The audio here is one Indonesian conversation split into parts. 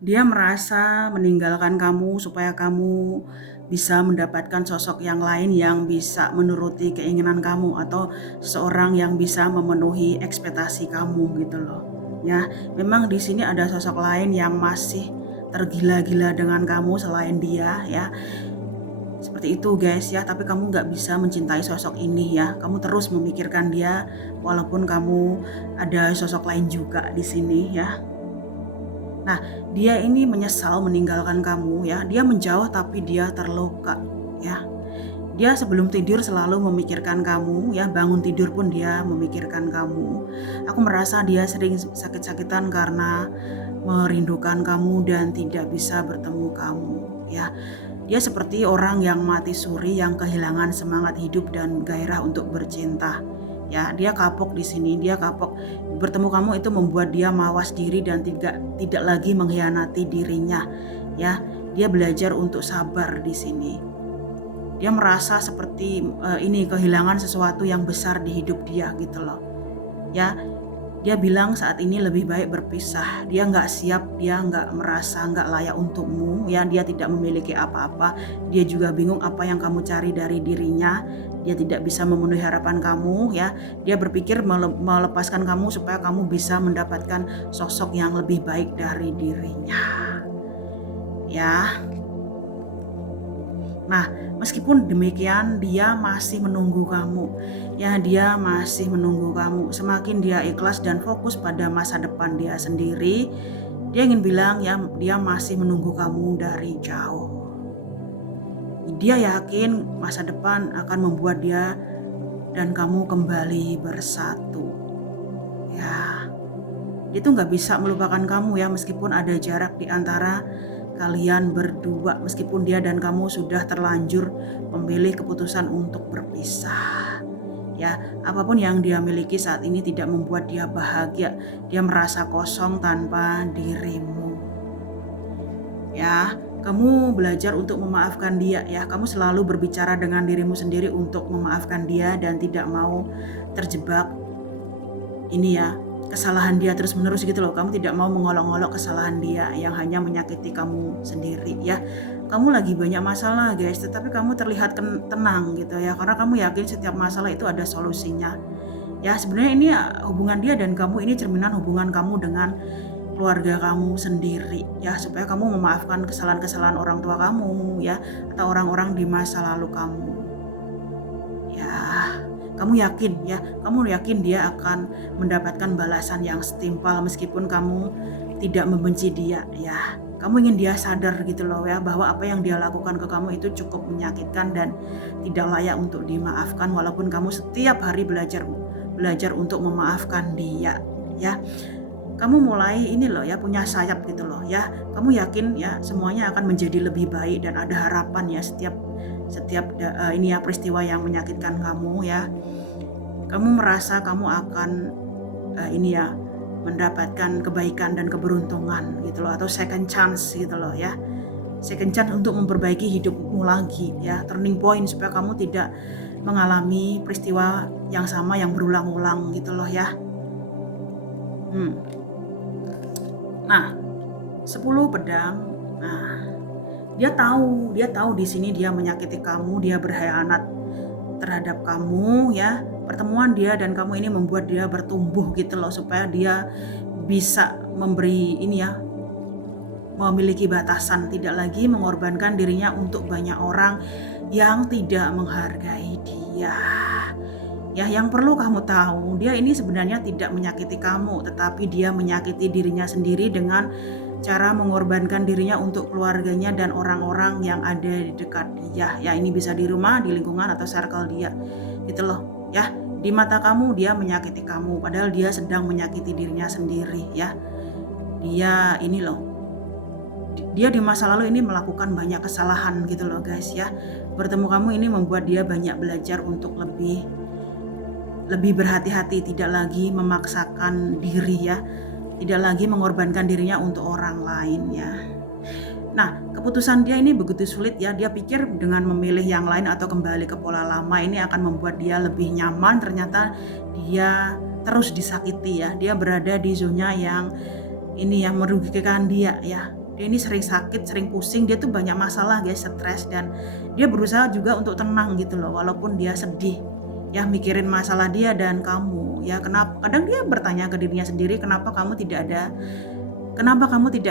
Dia merasa meninggalkan kamu supaya kamu bisa mendapatkan sosok yang lain yang bisa menuruti keinginan kamu atau seseorang yang bisa memenuhi ekspektasi kamu gitu loh. Ya, memang di sini ada sosok lain yang masih tergila-gila dengan kamu selain dia ya. Seperti itu guys ya, tapi kamu nggak bisa mencintai sosok ini ya. Kamu terus memikirkan dia walaupun kamu ada sosok lain juga di sini ya. Nah, dia ini menyesal meninggalkan kamu ya. Dia menjauh tapi dia terluka ya. Dia sebelum tidur selalu memikirkan kamu ya, bangun tidur pun dia memikirkan kamu. Aku merasa dia sering sakit-sakitan karena merindukan kamu dan tidak bisa bertemu kamu ya. Dia seperti orang yang mati suri yang kehilangan semangat hidup dan gairah untuk bercinta. Ya, dia kapok di sini, dia kapok. Bertemu kamu itu membuat dia mawas diri dan tidak lagi mengkhianati dirinya. Ya, dia belajar untuk sabar di sini. Dia merasa seperti ini kehilangan sesuatu yang besar di hidup dia gitu loh. Ya, dia bilang saat ini lebih baik berpisah. Dia nggak siap, dia nggak merasa nggak layak untukmu. Ya, dia tidak memiliki apa-apa. Dia juga bingung apa yang kamu cari dari dirinya. Dia tidak bisa memenuhi harapan kamu. Ya, dia berpikir melepaskan kamu supaya kamu bisa mendapatkan sosok yang lebih baik dari dirinya. Ya, nah, meskipun demikian dia masih menunggu kamu. Ya, dia masih menunggu kamu. Semakin dia ikhlas dan fokus pada masa depan dia sendiri, dia ingin bilang ya dia masih menunggu kamu dari jauh. Dia yakin masa depan akan membuat dia dan kamu kembali bersatu. Ya, dia tuh nggak bisa melupakan kamu ya meskipun ada jarak di antara kalian berdua, meskipun dia dan kamu sudah terlanjur memilih keputusan untuk berpisah. Ya, apapun yang dia miliki saat ini tidak membuat dia bahagia. Dia merasa kosong tanpa dirimu. Ya, kamu belajar untuk memaafkan dia ya. Kamu selalu berbicara dengan dirimu sendiri untuk memaafkan dia dan tidak mau terjebak ini ya, kesalahan dia terus-menerus gitu loh. Kamu tidak mau mengolok-olok kesalahan dia yang hanya menyakiti kamu sendiri ya. Kamu lagi banyak masalah guys, tetapi kamu terlihat tenang gitu ya, karena kamu yakin setiap masalah itu ada solusinya. Ya, sebenarnya ini hubungan dia dan kamu ini cerminan hubungan kamu dengan keluarga kamu sendiri ya, supaya kamu memaafkan kesalahan-kesalahan orang tua kamu ya, atau orang-orang di masa lalu kamu. Ya, kamu yakin dia akan mendapatkan balasan yang setimpal meskipun kamu tidak membenci dia ya. Kamu ingin dia sadar gitu loh ya, bahwa apa yang dia lakukan ke kamu itu cukup menyakitkan dan tidak layak untuk dimaafkan, walaupun kamu setiap hari belajar untuk memaafkan dia ya. Kamu mulai ini loh ya, punya sayap gitu loh ya. Kamu yakin ya semuanya akan menjadi lebih baik dan ada harapan ya setiap setiap ini ya peristiwa yang menyakitkan kamu ya. Kamu merasa kamu akan ini ya mendapatkan kebaikan dan keberuntungan gitu loh, atau second chance gitu loh ya. Second chance untuk memperbaiki hidupmu lagi ya, turning point supaya kamu tidak mengalami peristiwa yang sama yang berulang-ulang gitu loh ya. Hmm. Nah, 10 pedang. Nah, dia tahu di sini dia menyakiti kamu, dia berkhianat terhadap kamu ya. Pertemuan dia dan kamu ini membuat dia bertumbuh gitu loh, supaya dia bisa memberi ini ya, memiliki batasan, tidak lagi mengorbankan dirinya untuk banyak orang yang tidak menghargai dia. Ya, yang perlu kamu tahu, dia ini sebenarnya tidak menyakiti kamu, tetapi dia menyakiti dirinya sendiri dengan cara mengorbankan dirinya untuk keluarganya dan orang-orang yang ada di dekat dia. Ya, ini bisa di rumah, di lingkungan atau circle dia. Gitu loh, ya. Di mata kamu dia menyakiti kamu, padahal dia sedang menyakiti dirinya sendiri, ya. Dia ini loh, dia di masa lalu ini melakukan banyak kesalahan gitu loh, guys, ya. Bertemu kamu ini membuat dia banyak belajar untuk lebih berhati-hati, tidak lagi memaksakan diri ya, tidak lagi mengorbankan dirinya untuk orang lain ya. Nah, keputusan dia ini begitu sulit ya, dia pikir dengan memilih yang lain atau kembali ke pola lama ini akan membuat dia lebih nyaman, ternyata dia terus disakiti ya, dia berada di zona yang ini yang merugikan dia ya. Dia ini sering sakit, sering pusing, dia tuh banyak masalah guys, stres, dan dia berusaha juga untuk tenang gitu loh, walaupun dia sedih. Ya mikirin masalah dia dan kamu. Ya kenapa? Kadang dia bertanya ke dirinya sendiri, kenapa kamu tidak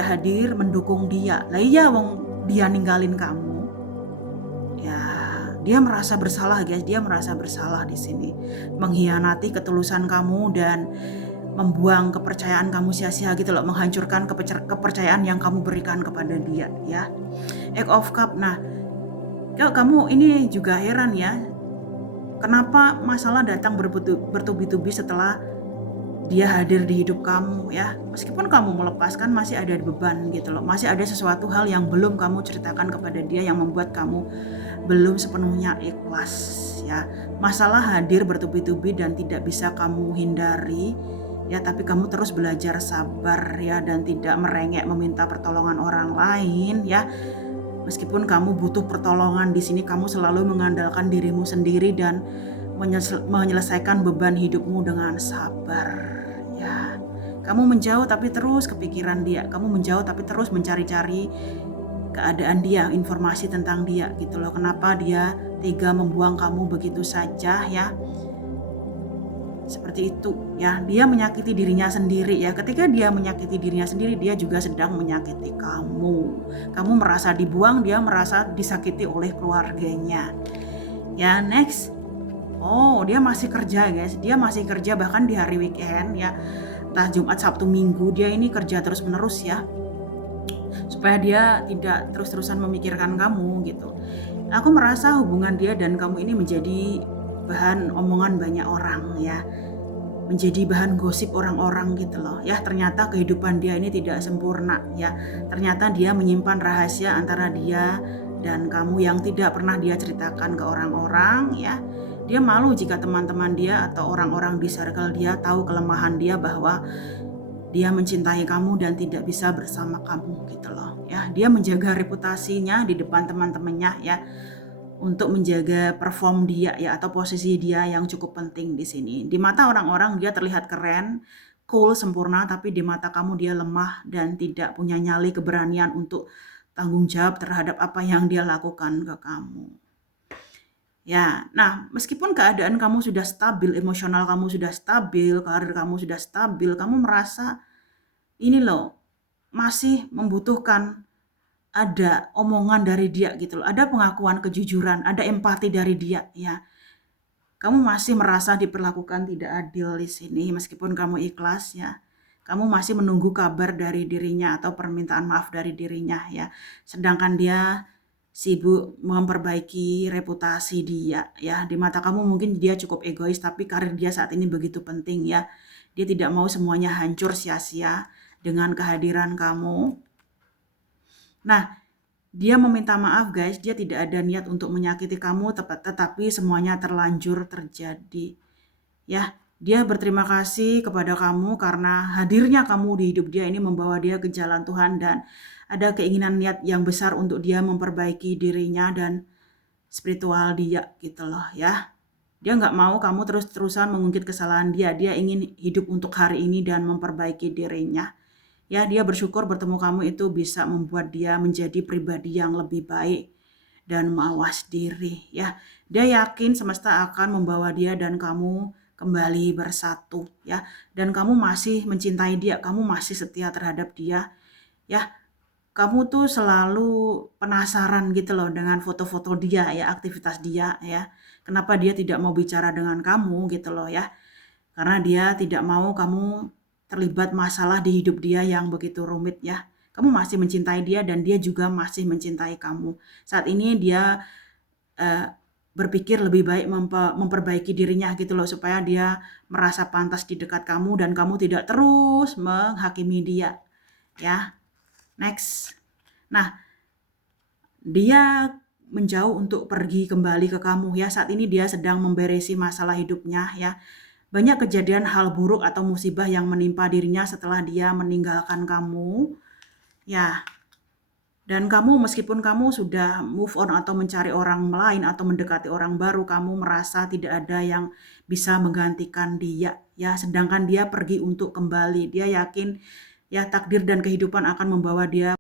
hadir mendukung dia? Lah iya, wong dia ninggalin kamu. Ya, dia merasa bersalah guys, dia merasa bersalah di sini. Mengkhianati ketulusan kamu dan membuang kepercayaan kamu sia-sia gitu loh, menghancurkan kepercayaan yang kamu berikan kepada dia ya. Eight of Cup. Nah, kamu ini juga heran ya, kenapa masalah datang bertubi-tubi setelah dia hadir di hidup kamu ya. Meskipun kamu melepaskan, masih ada beban gitu loh. Masih ada sesuatu hal yang belum kamu ceritakan kepada dia yang membuat kamu belum sepenuhnya ikhlas ya. Masalah hadir bertubi-tubi dan tidak bisa kamu hindari ya, tapi kamu terus belajar sabar ya, dan tidak merengek meminta pertolongan orang lain ya. Meskipun kamu butuh pertolongan, di sini kamu selalu mengandalkan dirimu sendiri dan menyelesaikan beban hidupmu dengan sabar ya. Kamu menjauh tapi terus kepikiran dia, kamu menjauh tapi terus mencari-cari keadaan dia, informasi tentang dia gitu loh. Kenapa dia tega membuang kamu begitu saja ya. Seperti itu ya, dia menyakiti dirinya sendiri ya. Ketika dia menyakiti dirinya sendiri, dia juga sedang menyakiti kamu. Kamu merasa dibuang, dia merasa disakiti oleh keluarganya ya. Next. Oh, dia masih kerja guys, dia masih kerja bahkan di hari weekend ya, entah Jumat, Sabtu, Minggu, dia ini kerja terus menerus ya, supaya dia tidak terus-terusan memikirkan kamu gitu. Aku merasa hubungan dia dan kamu ini menjadi bahan omongan banyak orang ya, menjadi bahan gosip orang-orang gitu loh ya. Ternyata kehidupan dia ini tidak sempurna ya, ternyata dia menyimpan rahasia antara dia dan kamu yang tidak pernah dia ceritakan ke orang-orang ya. Dia malu jika teman-teman dia atau orang-orang di circle dia tahu kelemahan dia, bahwa dia mencintai kamu dan tidak bisa bersama kamu gitu loh ya. Dia menjaga reputasinya di depan teman-temannya ya, untuk menjaga perform dia ya, atau posisi dia yang cukup penting di sini. Di mata orang-orang dia terlihat keren, cool, sempurna, tapi di mata kamu dia lemah dan tidak punya nyali keberanian untuk tanggung jawab terhadap apa yang dia lakukan ke kamu. Ya, nah meskipun keadaan kamu sudah stabil, emosional kamu sudah stabil, karir kamu sudah stabil, kamu merasa ini loh masih membutuhkan ada omongan dari dia gitu loh, ada pengakuan kejujuran, ada empati dari dia ya. Kamu masih merasa diperlakukan tidak adil di sini meskipun kamu ikhlas ya. Kamu masih menunggu kabar dari dirinya atau permintaan maaf dari dirinya ya. Sedangkan dia sibuk memperbaiki reputasi dia ya. Di mata kamu mungkin dia cukup egois, tapi karir dia saat ini begitu penting ya. Dia tidak mau semuanya hancur sia-sia dengan kehadiran kamu. Nah, dia meminta maaf guys, dia tidak ada niat untuk menyakiti kamu, tetapi semuanya terlanjur terjadi. Ya, dia berterima kasih kepada kamu karena hadirnya kamu di hidup dia ini membawa dia ke jalan Tuhan, dan ada keinginan niat yang besar untuk dia memperbaiki dirinya dan spiritual dia gitu loh ya. Dia nggak mau kamu terus-terusan mengungkit kesalahan dia. Dia ingin hidup untuk hari ini dan memperbaiki dirinya. Ya, dia bersyukur bertemu kamu itu bisa membuat dia menjadi pribadi yang lebih baik dan mawas diri ya. Dia yakin semesta akan membawa dia dan kamu kembali bersatu ya. Dan kamu masih mencintai dia, kamu masih setia terhadap dia ya. Kamu tuh selalu penasaran gitu loh dengan foto-foto dia ya, aktivitas dia ya. Kenapa dia tidak mau bicara dengan kamu gitu loh ya. Karena dia tidak mau kamu terlibat masalah di hidup dia yang begitu rumit ya. Kamu masih mencintai dia dan dia juga masih mencintai kamu. Saat ini dia berpikir lebih baik memperbaiki dirinya gitu loh, supaya dia merasa pantas di dekat kamu dan kamu tidak terus menghakimi dia ya. Next. Nah, dia menjauh untuk pergi kembali ke kamu ya. Saat ini dia sedang memberesi masalah hidupnya ya. Banyak kejadian hal buruk atau musibah yang menimpa dirinya setelah dia meninggalkan kamu ya. Dan kamu, meskipun kamu sudah move on atau mencari orang lain atau mendekati orang baru, kamu merasa tidak ada yang bisa menggantikan dia ya. Sedangkan dia pergi untuk kembali. Dia yakin ya takdir dan kehidupan akan membawa dia